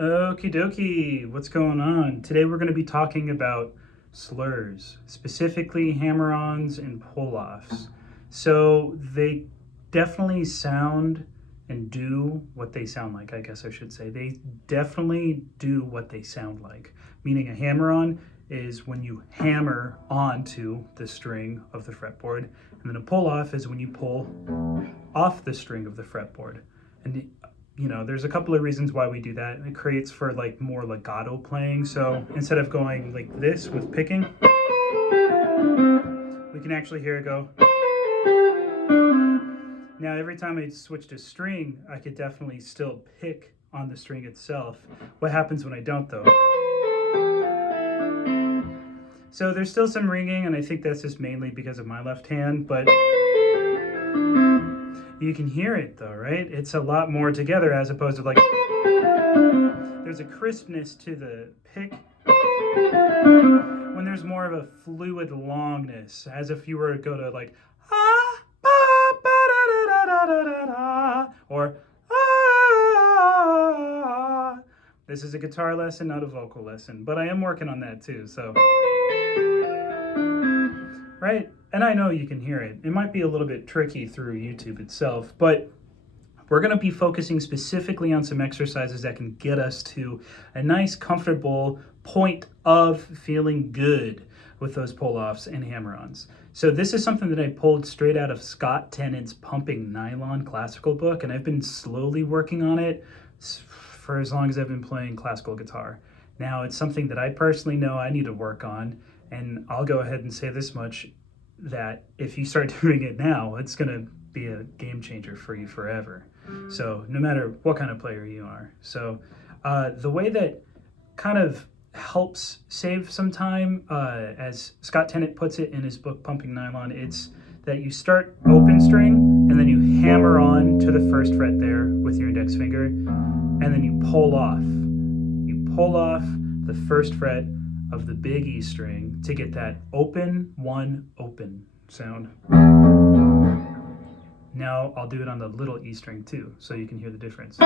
Okie dokie, what's going on? Today we're going to be talking about slurs, specifically hammer-ons and pull-offs. So they definitely sound and do what they sound like, I guess I should say. They definitely do what they sound like. Meaning a hammer-on is when you hammer onto the string of the fretboard, and then a pull-off is when you pull off the string of the fretboard. And there's a couple of reasons why we do that. It creates for like more legato playing. So instead of going like this with picking, we can actually hear it go. Now every time I switch to string, I could definitely still pick on the string itself. What happens when I don't though? So there's still some ringing, and I think that's just mainly because of my left hand, but you can hear it though, right? It's a lot more together as opposed to like, there's a crispness to the pick when there's more of a fluid longness, as if you were to go to like, ah, ba, ba, da, da, da, da, da, da, or ah. This is a guitar lesson, not a vocal lesson, but I am working on that too, so. Right? And I know you can hear it. It might be a little bit tricky through YouTube itself, but we're going to be focusing specifically on some exercises that can get us to a nice, comfortable point of feeling good with those pull-offs and hammer-ons. So this is something that I pulled straight out of Scott Tenant's Pumping Nylon classical book, and I've been slowly working on it for as long as I've been playing classical guitar. Now, it's something that I personally know I need to work on, and I'll go ahead and say this much, that if you start doing it now, it's going to be a game changer for you forever. So no matter what kind of player you are. So the way that kind of helps save some time, as Scott Tenant puts it in his book Pumping Nylon, it's that you start open string and then you hammer on to the first fret there with your index finger, and then you pull off. You pull off the first fret of the big E string to get that open, one, open sound. Now I'll do it on the little E string too, so you can hear the difference.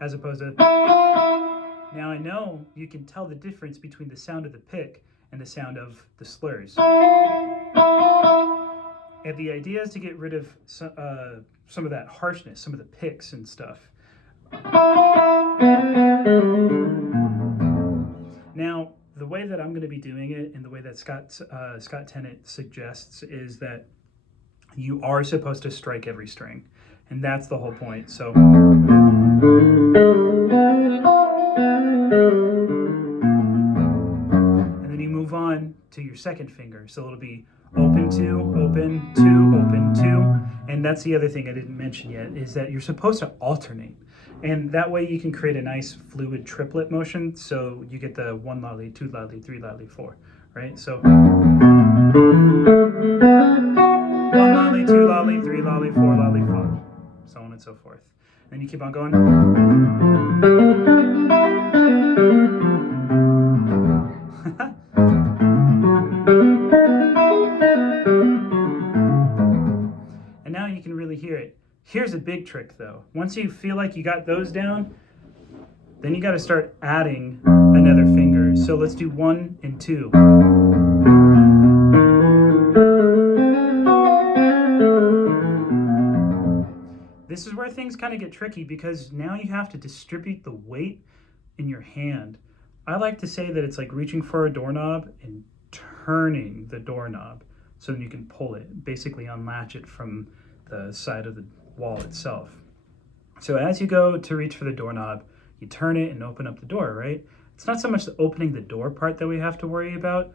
As opposed to, now I know you can tell the difference between the sound of the pick and the sound of the slurs. And the idea is to get rid of some of that harshness, some of the picks and stuff. Now, the way that I'm going to be doing it and the way that Scott Tenant suggests is that you are supposed to strike every string. And that's the whole point. So, and then you move on to your second finger. So it'll be open two, open two, open two. And that's the other thing I didn't mention yet, is that you're supposed to alternate. And that way you can create a nice fluid triplet motion. So you get the 1 loudly, 2 loudly, 3 loudly, 4, right? So 1 loudly, 2 loudly, 3 loudly, 4 loudly, 5, so on and so forth. Then you keep on going. And now you can really hear it. Here's a big trick though. Once you feel like you got those down, then you got to start adding another finger. So let's do 1 and 2. This is where things kind of get tricky, because now you have to distribute the weight in your hand. I like to say that it's like reaching for a doorknob and turning the doorknob so then you can pull it, basically unlatch it from the side of the wall itself. So as you go to reach for the doorknob, you turn it and open up the door, right? It's not so much the opening the door part that we have to worry about.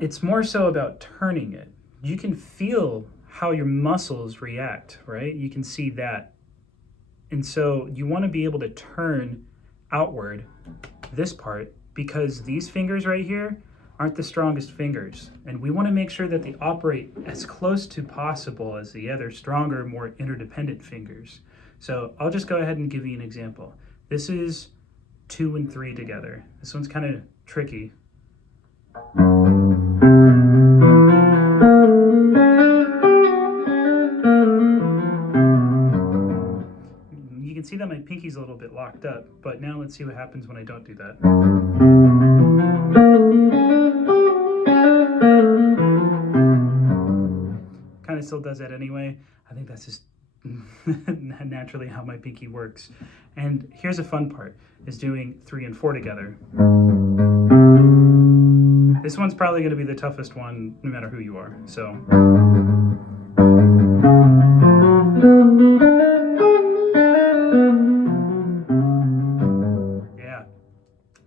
It's more so about turning it. You can feel how your muscles react, right? You can see that. And so you want to be able to turn outward this part, because these fingers right here aren't the strongest fingers. And we want to make sure that they operate as close to possible as the other stronger, more interdependent fingers. So I'll just go ahead and give you an example. This is 2 and 3 together. This one's kind of tricky. You can see see that my pinky's a little bit locked up, but now let's see what happens when I don't do that. Kind of still does that anyway. I think that's just naturally how my pinky works. And here's a fun part, is doing 3 and 4 together. This one's probably going to be the toughest one, no matter who you are. So. Yeah,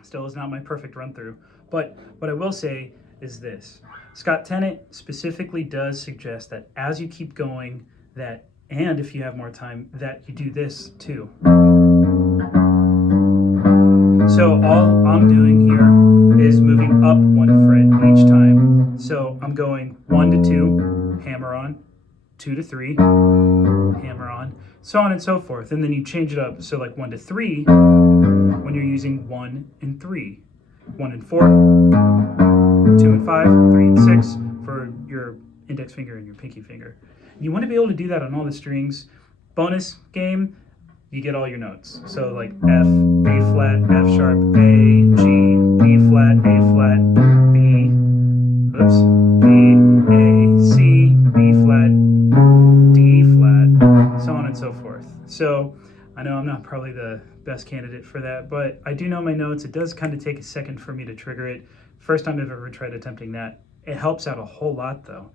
still is not my perfect run through. But what I will say is this. Scott Tenant specifically does suggest that as you keep going, that, and if you have more time, that you do this too. So all I'm doing here is moving up 1 fret each time. So I'm going 1 to 2, hammer on, 2 to 3, hammer on, so on and so forth. And then you change it up. So like 1 to 3 when you're using 1 and 3, 1 and 4, 2 and 5, 3 and 6 for your index finger and your pinky finger. You want to be able to do that on all the strings. Bonus game, you get all your notes. So like F, A flat, F sharp, A, G, B flat, A flat, B, oops, B, A, C, B flat, D flat, so on and so forth. So I know I'm not probably the best candidate for that, but I do know my notes. It does kind of take a second for me to trigger it. First time I've ever tried attempting that. It helps out a whole lot though.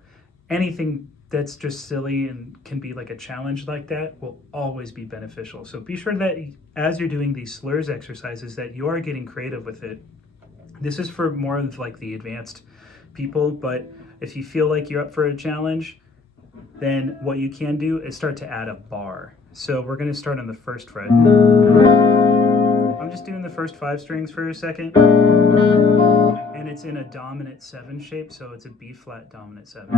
Anything that's just silly and can be like a challenge like that will always be beneficial. So be sure that as you're doing these slurs exercises that you are getting creative with it. This is for more of like the advanced people, but if you feel like you're up for a challenge, then what you can do is start to add a bar. So we're going to start on the 1st fret. I'm just doing the first 5 strings for a second. And it's in a dominant 7 shape, so it's a B flat dominant 7.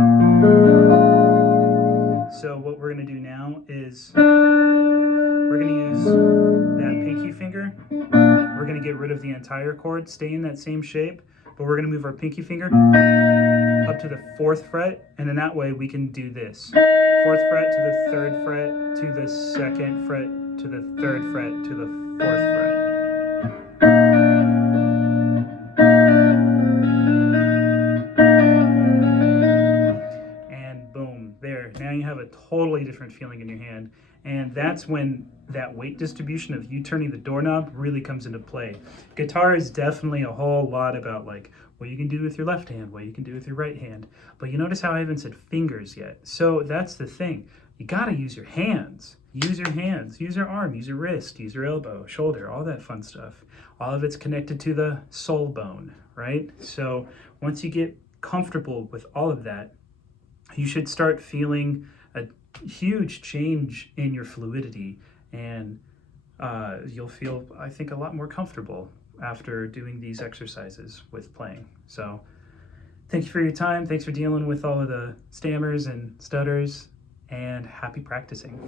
So what we're going to do now is we're going to use that pinky finger. We're going to get rid of the entire chord, stay in that same shape, but we're going to move our pinky finger up to the 4th fret, and in that way we can do this. 4th fret to the 3rd fret, to the 2nd fret, to the 3rd fret, to the 4th fret. And boom, there. Now you have a totally different feeling in your hand. And that's when that weight distribution of you turning the doorknob really comes into play. Guitar is definitely a whole lot about like what you can do with your left hand, what you can do with your right hand. But you notice how I haven't said fingers yet. So that's the thing. You gotta use your hands. Use your hands, use your arm, use your wrist, use your elbow, shoulder, all that fun stuff. All of it's connected to the soul bone, right? So once you get comfortable with all of that, you should start feeling a huge change in your fluidity, and you'll feel, I think, a lot more comfortable after doing these exercises with playing. So thank you for your time. Thanks for dealing with all of the stammers and stutters, and happy practicing.